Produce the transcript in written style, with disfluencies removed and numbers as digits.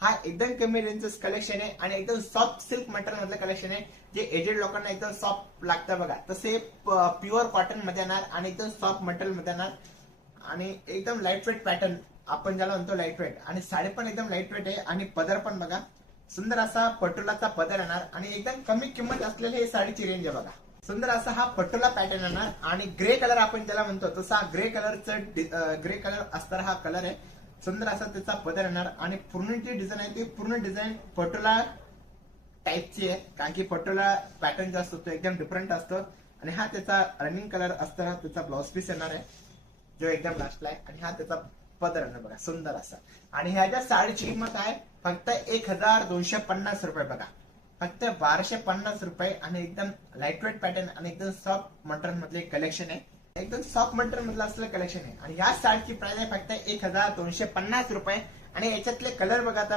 हा एकदम कमी रेंजच कलेक्शन आहे आणि एकदम सॉफ्ट सिल्क मटेरियल मधलं कलेक्शन आहे, जे एजेड लोकांना एकदम सॉफ्ट लागतं बघा. तसे प्युअर कॉटन मध्ये येणार आणि एकदम सॉफ्ट मटेरियल मध्ये येणार आणि एकदम लाईट वेट पॅटर्न आपण ज्याला म्हणतो लाईट वेट. आणि साडी पण एकदम लाईट वेट आहे आणि पदर पण बघा सुंदर असा पटोलाचा पदर येणार आणि एकदम कमी किंमत असलेली ही साडीची रेंज आहे बघा. सुंदर असा हा पटोला पॅटर्न येणार आणि ग्रे कलर आपण त्याला म्हणतो तसा ग्रे कलर असणारा हा कलर आहे. सुंदर असा त्याचा पदर येणार आणि पूर्ण जी डिझाईन आहे ती पूर्ण डिझाईन पटोला टाईपची आहे, कारण की पटोला पॅटर्न जो असतो तो एकदम डिफरंट असतो. आणि हा त्याचा रनिंग कलर असताना त्याचा ब्लाउज पीस येणार आहे जो एकदम लास्टला आहे आणि हा त्याचा पदर येणार बघा सुंदर असा. आणि ह्याच्या साडीची किंमत आहे फक्त 1250 रुपये बघा, फक्त 1250 रुपये. आणि एकदम लाईट वेट पॅटर्न आणि एकदम सॉफ्ट मटेरियल मधले कलेक्शन आहे, एकदम सॉफ्ट मटेरियल मधलं असलेलं कलेक्शन आहे. आणि या साडीची प्राइस आहे फक्त 1250 रुपये. आणि याच्यातले कलर बघा आता